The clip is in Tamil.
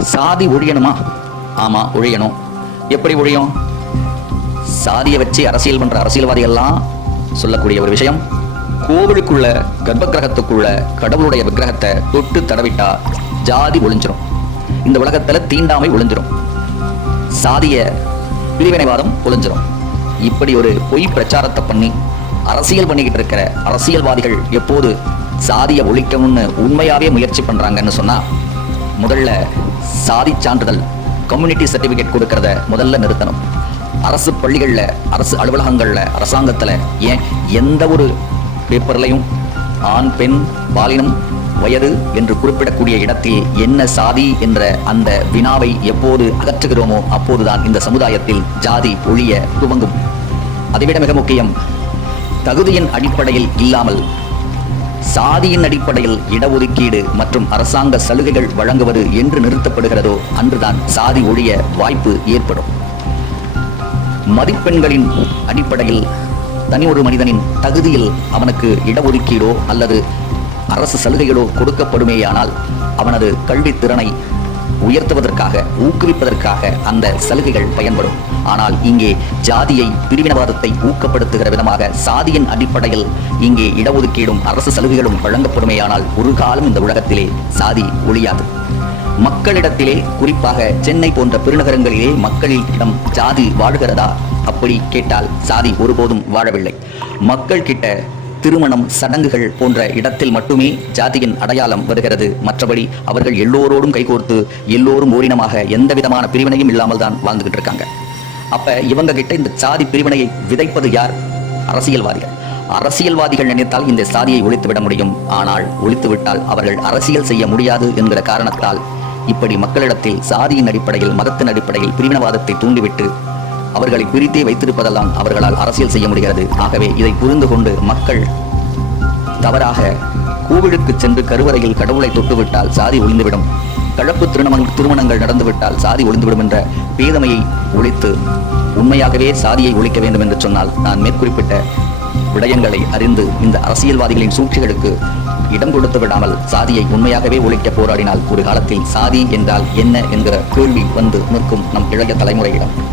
சாதி ஒழியணுமா? ஆமா ஒழியணும். எப்படி ஒழியும்? சாதியை வச்சு அரசியல் பண்ற அரசியல்வாதிகள்லாம் சொல்லக்கூடிய ஒரு விஷயம் கோவிலுக்குள்ள கர்ப்ப கிரகத்துக்குள்ள கடவுளுடைய விக்கிரகத்தை தொட்டு தடவிட்டா ஜாதி ஒளிஞ்சிரும். இந்த உலகத்துல தீண்டாமை ஒளிஞ்சிரும். சாதிய பிரிவினைவாதம் ஒளிஞ்சிரும். இப்படி ஒரு பொய் பிரச்சாரத்தை பண்ணி அரசியல் பண்ணிக்கிட்டு இருக்கிற அரசியல்வாதிகள் எப்போது சாதியை ஒழிக்கணும்னு உண்மையாகவே முயற்சி பண்றாங்கன்னு சொன்னா முதல்ல சாதி சான்றிதழ் கம்யூனிட்டி சர்டிஃபிகேட் கொடுக்கறத முதல்ல நிறுத்தணும். அரசு பள்ளிகளில் அரசு அலுவலகங்களில் அரசாங்கத்தில் ஏன் எந்த ஒரு பேப்பர்லையும் ஆண் பெண் பாலினம் வயது என்று குறிப்பிடக்கூடிய இடத்தில் என்ன சாதி என்ற அந்த வினாவை எப்போது அகற்றுகிறோமோ அப்போதுதான் இந்த சமுதாயத்தில் ஜாதி ஒழிய துவங்கும். அதைவிட மிக முக்கியம் தகுதியின் அடிப்படையில் இல்லாமல் சாதியின் அடிப்படையில் இடஒதுக்கீடு மற்றும் அரசாங்க சலுகைகள் வழங்குவது என்று நிறுத்தப்படுகிறதோ அன்றுதான் சாதி ஒழிய வாய்ப்பு ஏற்படும். மதிப்பெண்களின் அடிப்படையில் தனி ஒரு மனிதனின் தகுதியில் அவனுக்கு இடஒதுக்கீடோ அல்லது அரசு சலுகைகளோ கொடுக்கப்படுமேயானால் அவனது கல்வி திறனை உயர்த்துவதற்காக ஊக்குவிப்பதற்காக அந்த சலுகைகள் பயன்படும். ஆனால் இங்கே ஜாதியை பிரிவினவாதத்தை ஊக்கப்படுத்துகிற விதமாக சாதியின் அடிப்படையில் இங்கே இடஒதுக்கீடும் அரசு சலுகைகளும் வழங்கப்படுமேயானால் ஒரு காலம் இந்த உலகத்திலே சாதி ஒழியாது. மக்களிடத்திலே குறிப்பாக சென்னை போன்ற பெருநகரங்களிலே மக்களிடம் ஜாதி வாழ்கிறதா? அப்படி கேட்டால் சாதி ஒருபோதும் வாழவில்லை. மக்கள் கிட்ட திருமணம் சடங்குகள் போன்ற இடத்தில் மட்டுமே ஜாதியின் அடையாளம் வருகிறது. மற்றபடி அவர்கள் எல்லோரோடும் கைகோர்த்து எல்லோரும் ஓரினமாக எந்த விதமான பிரிவினையும் இல்லாமல் தான் வாழ்ந்துகிட்டு இருக்காங்க அப்ப இவங்க கிட்ட இந்த சாதி பிரிவினையை விதைப்பது யார்? அரசியல்வாதிகள். அரசியல்வாதிகள் நினைத்தால் இந்த சாதியை ஒழித்து விட முடியும். ஆனால் ஒழித்து விட்டால் அவர்கள் அரசியல் செய்ய முடியாது என்கிற காரணத்தால் இப்படி மக்களிடத்தில் சாதியின் அடிப்படையில் மதத்தின் அடிப்படையில் பிரிவினவாதத்தை தூண்டிவிட்டு அவர்களை பிரித்தே வைத்திருப்பதெல்லாம் அவர்களால் அரசியல் செய்ய முடிகிறது. ஆகவே இதை புரிந்து கொண்டு மக்கள் தவறாக கோவிலுக்கு சென்று கருவறையில் கடவுளை தொட்டுவிட்டால் சாதி ஒளிந்துவிடும் கலப்பு திருமணங்கள் திருமணங்கள் நடந்துவிட்டால் சாதி ஒளிந்துவிடும் என்ற பேதமையை ஒழித்து உண்மையாகவே சாதியை ஒழிக்க வேண்டும் என்று சொன்னால் நான் மேற்குறிப்பிட்ட விடயங்களை அறிந்து இந்த அரசியல்வாதிகளின் சூழ்ச்சிகளுக்கு இடம் கொடுத்து விடாமல் சாதியை உண்மையாகவே ஒழிக்க போராடினால் ஒரு காலத்தில் சாதி என்றால் என்ன என்கிற கேள்வி வந்து நிற்கும் நம் இளைய தலைமுறையிடம்.